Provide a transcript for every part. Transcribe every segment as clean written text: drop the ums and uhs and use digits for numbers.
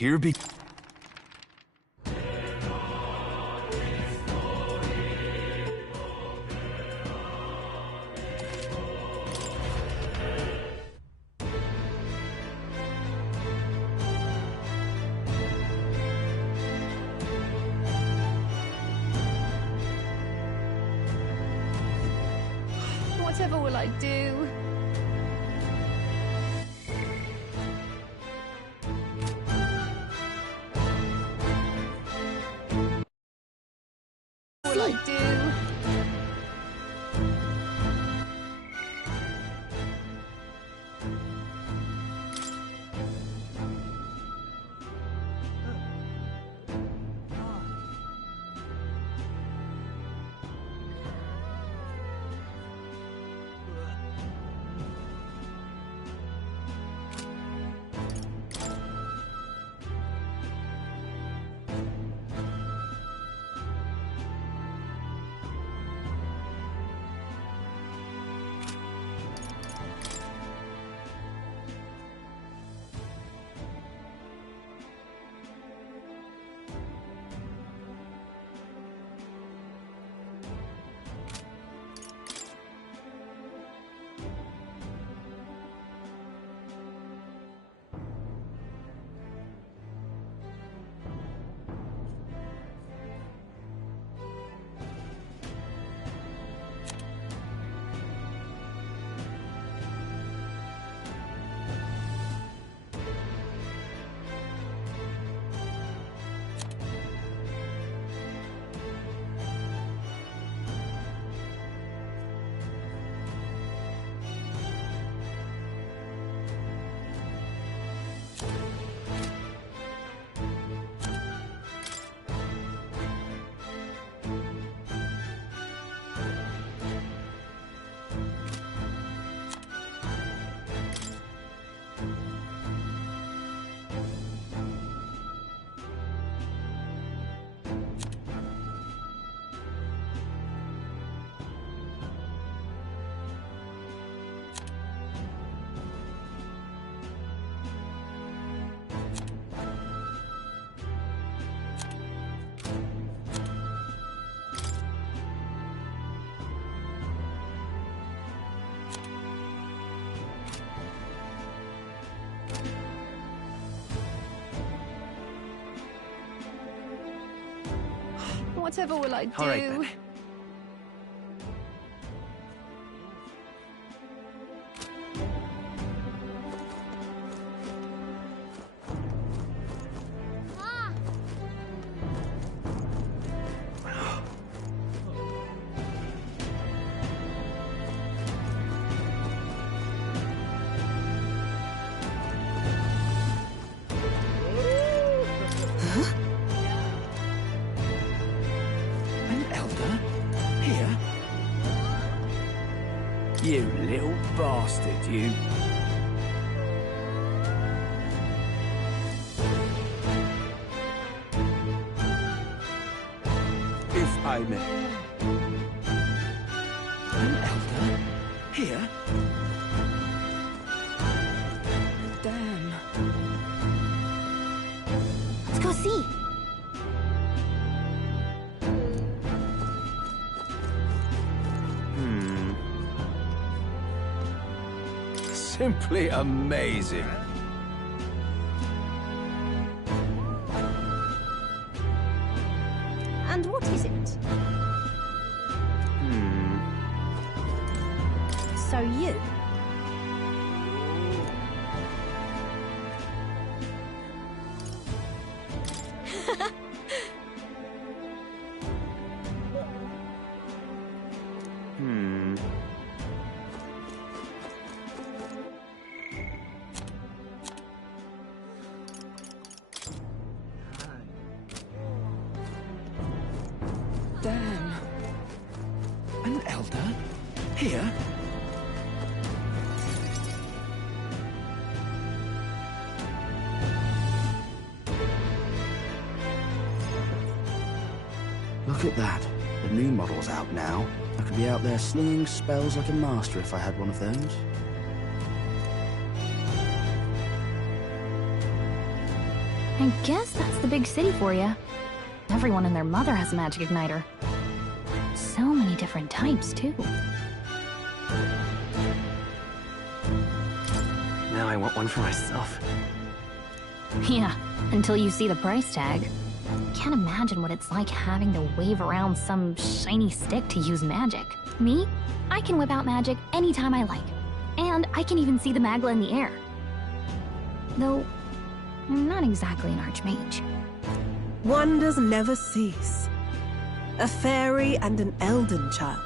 Here be... Whatever will I do? What will I do? Whatever will I do? All right, then. You little bastard, you. If I may. An elder? Here? Damn. Let's go see. Simply amazing. And what is it? So you? Damn. An elder? Here? Look at that. The new model's out now. I could be out there slinging spells like a master if I had one of those. I guess that's the big city for you. Everyone and their mother has a magic igniter. So many different types, too. Now I want one for myself. Yeah, until you see the price tag. Can't imagine what it's like having to wave around some shiny stick to use magic. Me? I can whip out magic anytime I like. And I can even see the Magla in the air. Though, I'm not exactly an archmage. Wonders never cease. A fairy and an elden child.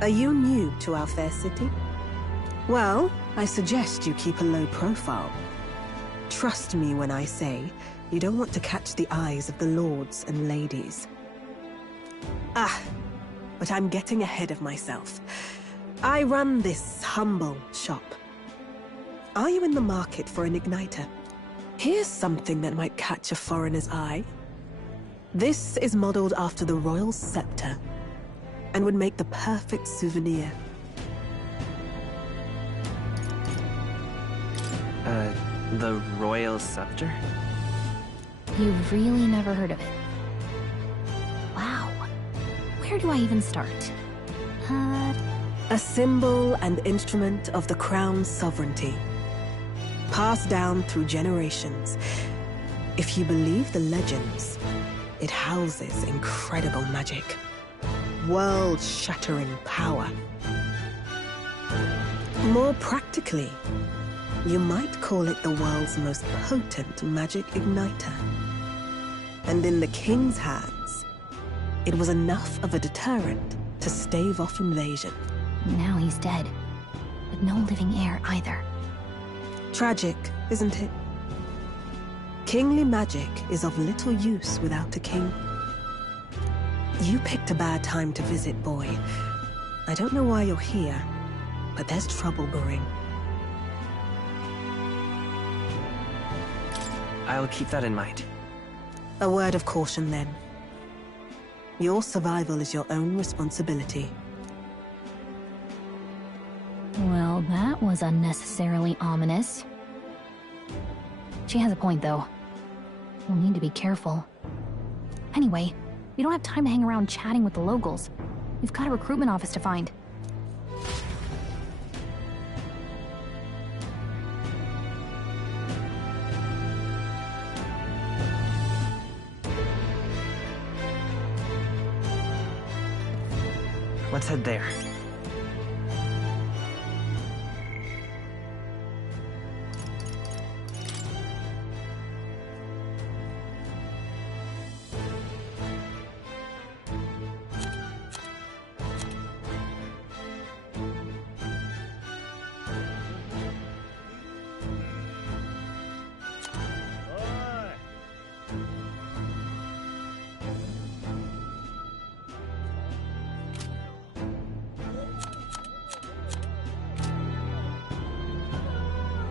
Are you new to our fair city? Well, I suggest you keep a low profile. Trust me when I say you don't want to catch the eyes of the lords and ladies. But I'm getting ahead of myself. I run this humble shop. Are you in the market for an igniter? Here's something that might catch a foreigner's eye. This is modeled after the royal scepter and would make the perfect souvenir. The royal scepter? You've really never heard of it. Wow. Where do I even start? A symbol and instrument of the crown's sovereignty. Passed down through generations. If you believe the legends, it houses incredible magic. World-shattering power. More practically, you might call it the world's most potent magic igniter. And in the king's hands, it was enough of a deterrent to stave off invasion. Now he's dead. With no living heir either. Tragic, isn't it? Kingly magic is of little use without a king. You picked a bad time to visit, boy. I don't know why you're here, but there's trouble brewing. I'll keep that in mind. A word of caution, then. Your survival is your own responsibility. Well, that was unnecessarily ominous. She has a point, though. We'll need to be careful. Anyway, we don't have time to hang around chatting with the locals. We've got a recruitment office to find. Let's head there.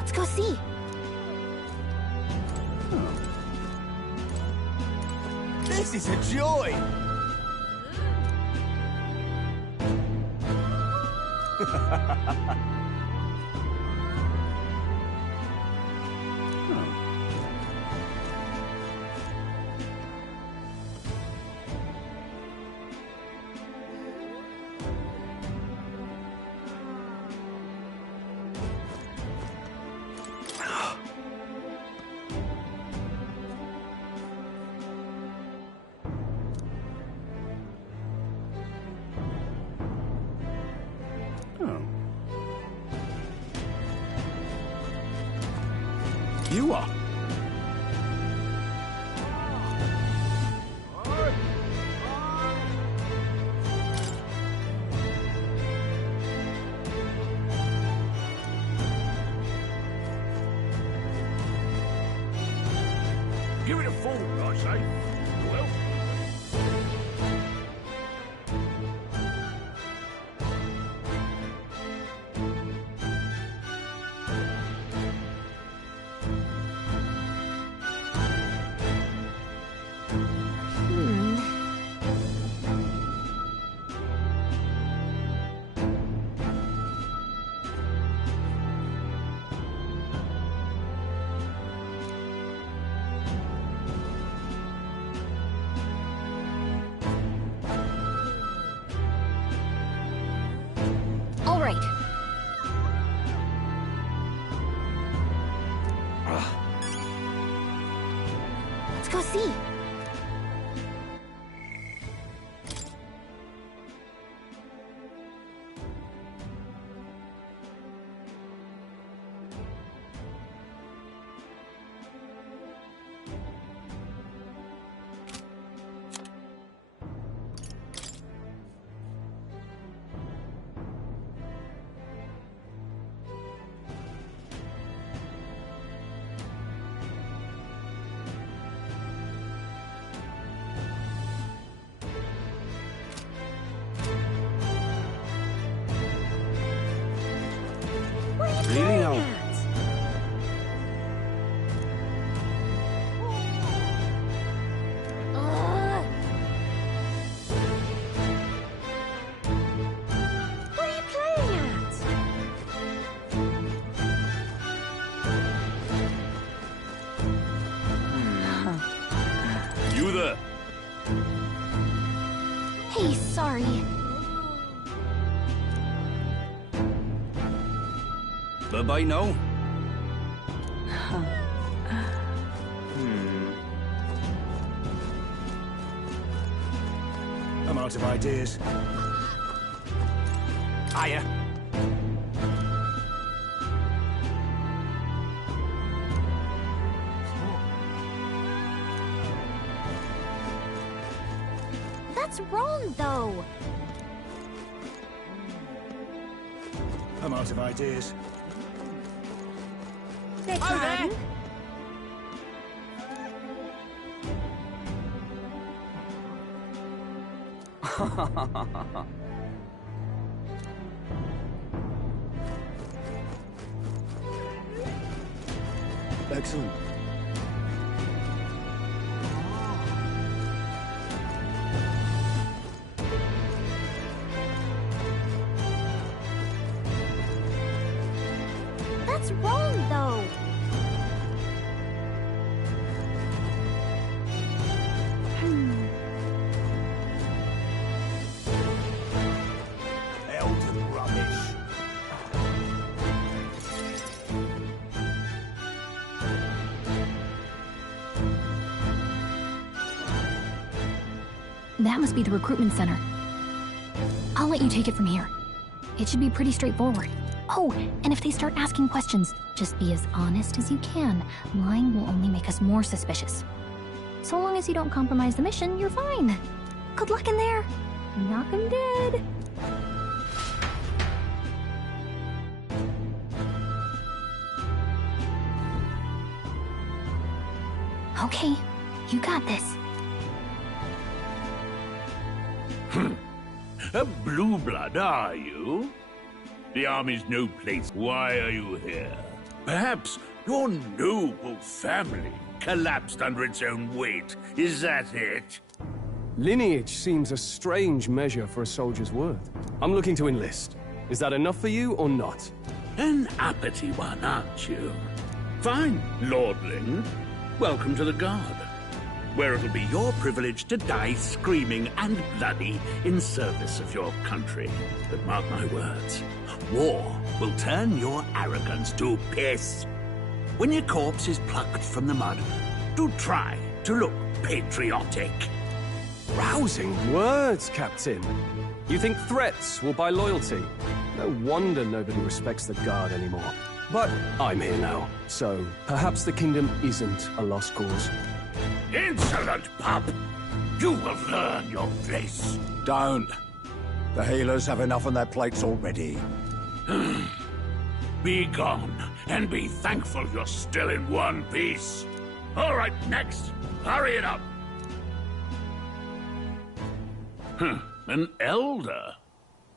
Let's go see. This is a joy! You are. Give it a full, I say. Who else? right. Let's go see. Really now? What are you playing at? You there? Hey, sorry. Bye-bye now. I'm out of ideas. Hiya. That's wrong, though. I'm out of ideas. Beg pardon? Excellent. That's wrong, though. Elden rubbish. That must be the recruitment center. I'll let you take it from here. It should be pretty straightforward. Oh, and if they start asking questions, just be as honest as you can. Lying will only make us more suspicious. So long as you don't compromise the mission, you're fine. Good luck in there. Knock 'em dead. Okay, you got this. A blue blood, are you? The army's no place. Why are you here? Perhaps your noble family collapsed under its own weight. Is that it? Lineage seems a strange measure for a soldier's worth. I'm looking to enlist. Is that enough for you or not? An uppity one, aren't you? Fine, lordling. Welcome to the Guard, where it'll be your privilege to die screaming and bloody in service of your country. But mark my words, war will turn your arrogance to piss. When your corpse is plucked from the mud, do try to look patriotic. Rousing words, Captain. You think threats will buy loyalty? No wonder nobody respects the Guard anymore. But I'm here now, so perhaps the kingdom isn't a lost cause. Insolent pup! You will learn your place. Don't. The healers have enough on their plates already. Be gone, and be thankful you're still in one piece. All right, next. Hurry it up. An elder?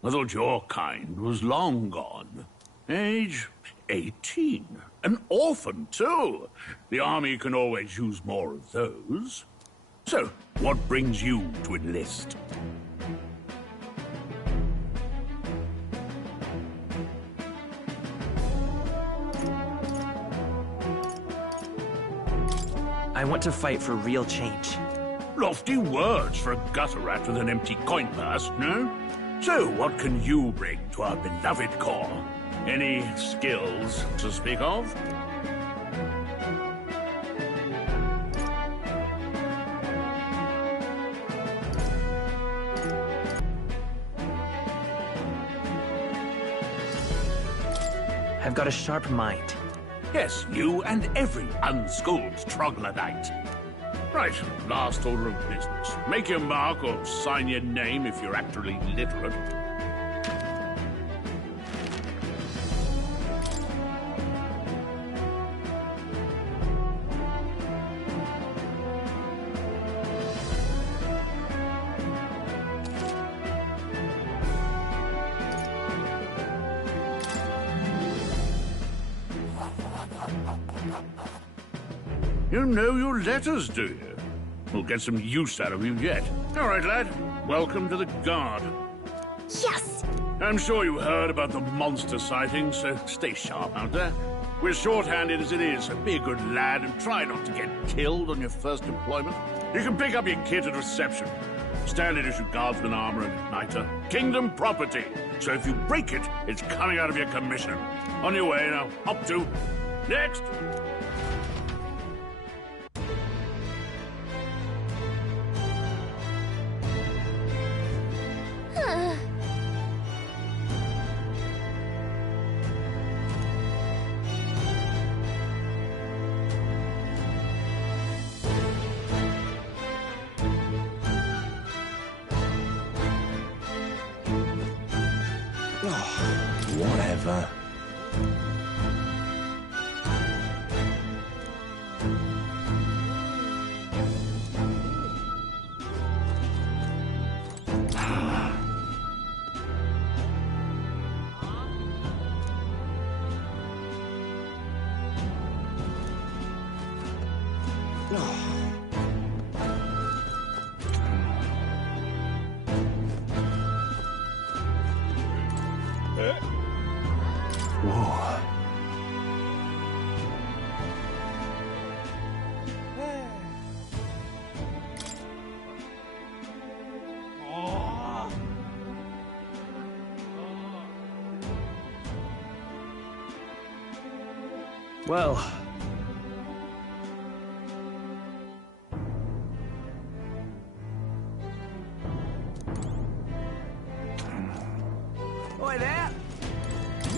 I thought your kind was long gone. Age 18. An orphan, too. The army can always use more of those. So, what brings you to enlist? I want to fight for real change. Lofty words for a gutter rat with an empty coin purse, no? So, what can you bring to our beloved corps? Any skills to speak of? I've got a sharp mind. Yes, you and every unschooled troglodyte. Right, last order of business. Make your mark or sign your name if you're actually literate. You know your letters, do you? We'll get some use out of you yet. All right, lad. Welcome to the Guard. Yes! I'm sure you heard about the monster sightings, so stay sharp out there. We're short-handed as it is, so be a good lad and try not to get killed on your first deployment. You can pick up your kit at reception. Standard issue guardsman armor and igniter. Kingdom property. So if you break it, it's coming out of your commission. On your way now. Up to. Next! Whatever. Whoa. Well... Oi there!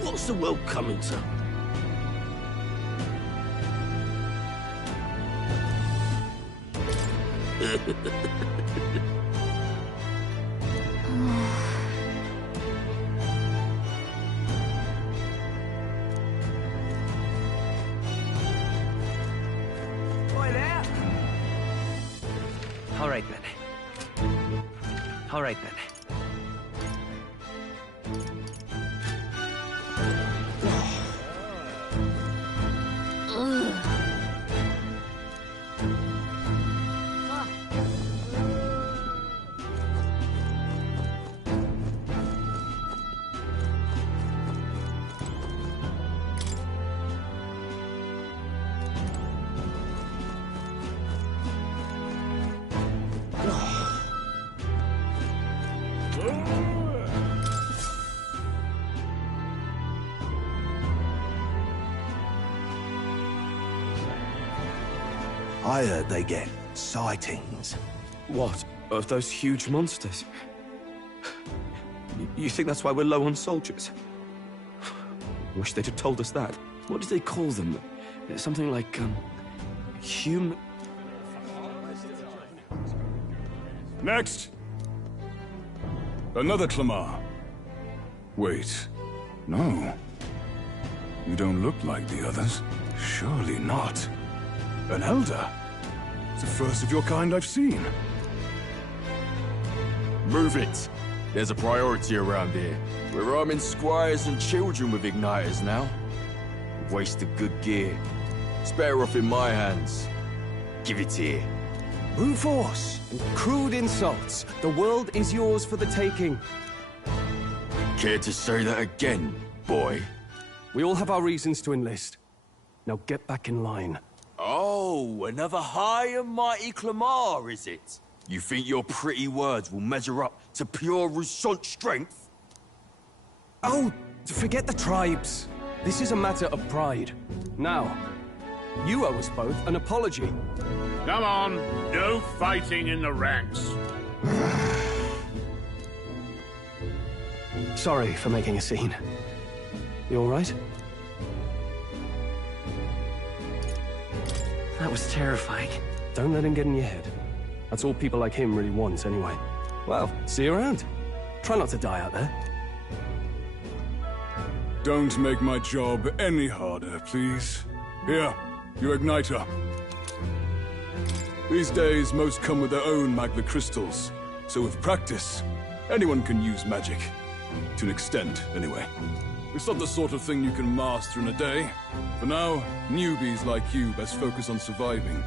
What's the world coming to? Oi there! All right, then. All right, then. I heard they get sightings. What? Of those huge monsters? You think that's why we're low on soldiers? Wish they'd have told us that. What did they call them? Something like, human... Next! Another Clamar. Wait. No. You don't look like the others. Surely not. An elder? It's the first of your kind I've seen. Move it. There's a priority around here. We're arming squires and children with igniters now. Waste of good gear. It's better off in my hands. Give it here. Brute force and crude insults. The world is yours for the taking. Care to say that again, boy? We all have our reasons to enlist. Now get back in line. Oh, another high and mighty Clamar, is it? You think your pretty words will measure up to pure Rousseau strength? Oh, forget the tribes. This is a matter of pride. Now, you owe us both an apology. Come on, no fighting in the ranks. Sorry for making a scene. You all right? That was terrifying. Don't let him get in your head. That's all people like him really want, anyway. Well, see you around. Try not to die out there. Don't make my job any harder, please. Here, your igniter. These days, most come with their own magna crystals. So with practice, anyone can use magic. To an extent, anyway. It's not the sort of thing you can master in a day. For now, newbies like you best focus on surviving.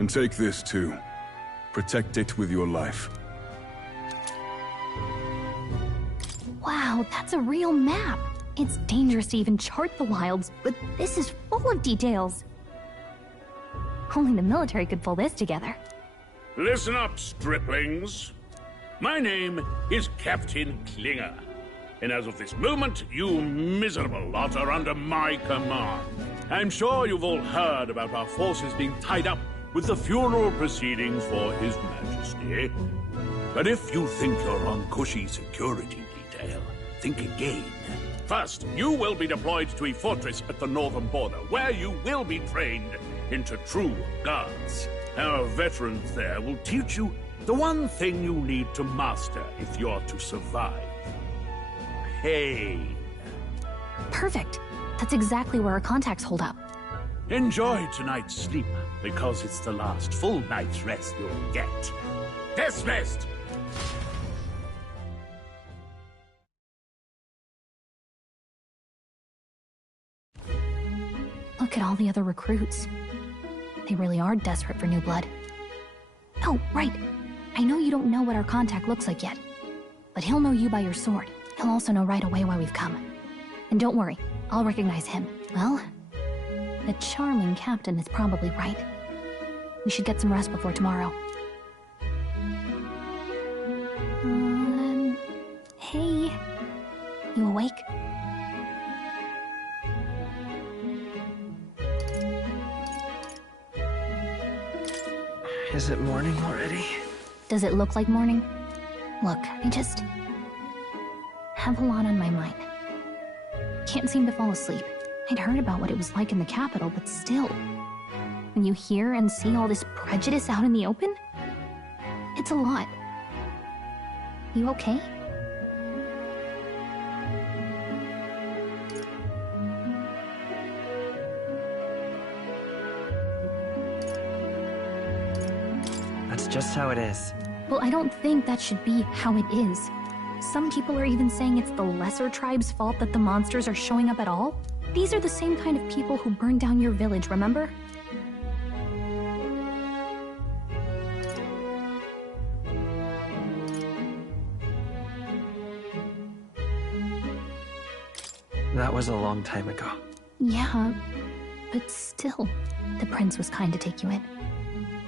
And take this too. Protect it with your life. Wow, that's a real map. It's dangerous to even chart the wilds, but this is full of details. Only the military could pull this together. Listen up, striplings. My name is Captain Klinger. And as of this moment, you miserable lot are under my command. I'm sure you've all heard about our forces being tied up with the funeral proceedings for His Majesty. But if you think you're on cushy security detail, think again. First, you will be deployed to a fortress at the northern border, where you will be trained into true guards. Our veterans there will teach you the one thing you need to master if you're to survive. Pain. Perfect. That's exactly where our contacts hold up. Enjoy tonight's sleep, because it's the last full night's rest you'll get. Dismissed! Look at all the other recruits. They really are desperate for new blood. Oh, right. I know you don't know what our contact looks like yet, but he'll know you by your sword. He'll also know right away why we've come. And don't worry, I'll recognize him. Well, the charming captain is probably right. We should get some rest before tomorrow. Hey. You awake? Is it morning already? Does it look like morning? Look, I just have a lot on my mind. Can't seem to fall asleep. I'd heard about what it was like in the capital, but still. When you hear and see all this prejudice out in the open, it's a lot. You okay? That's just how it is. Well, I don't think that should be how it is. Some people are even saying it's the lesser tribe's fault that the monsters are showing up at all. These are the same kind of people who burned down your village, remember? That was a long time ago. Yeah, but still, the prince was kind to take you in.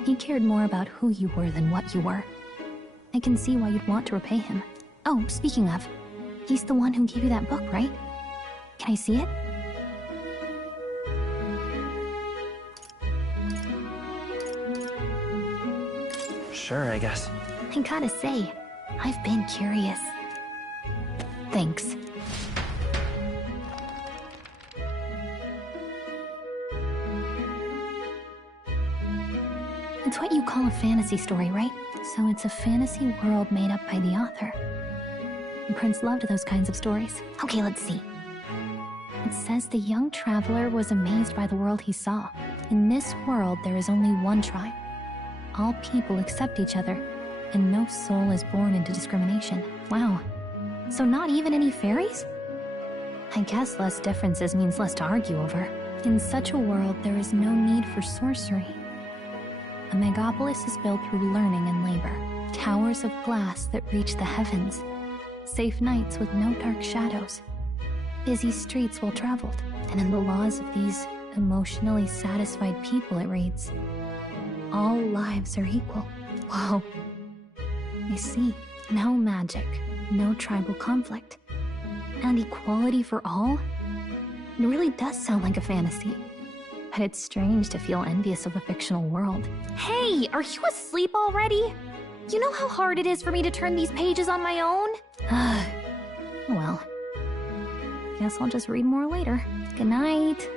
He cared more about who you were than what you were. I can see why you'd want to repay him. Oh, speaking of, he's the one who gave you that book, right? Can I see it? Sure, I guess. I gotta say, I've been curious. Thanks. It's what you call a fantasy story, right? So it's a fantasy world made up by the author. The prince loved those kinds of stories. Okay, let's see. It says the young traveler was amazed by the world he saw. In this world, there is only one tribe. All people accept each other, and no soul is born into discrimination. Wow. So not even any fairies? I guess less differences means less to argue over. In such a world, there is no need for sorcery. A megapolis is built through learning and labor. Towers of glass that reach the heavens. Safe nights with no dark shadows. busy streets well traveled. And in the laws of these emotionally satisfied people, it reads, all lives are equal. Whoa. I see. No magic, no tribal conflict, and equality for all? It really does sound like a fantasy. But it's strange to feel envious of a fictional world. Hey, are you asleep already? You know how hard it is for me to turn these pages on my own? Well, guess I'll just read more later. Good night.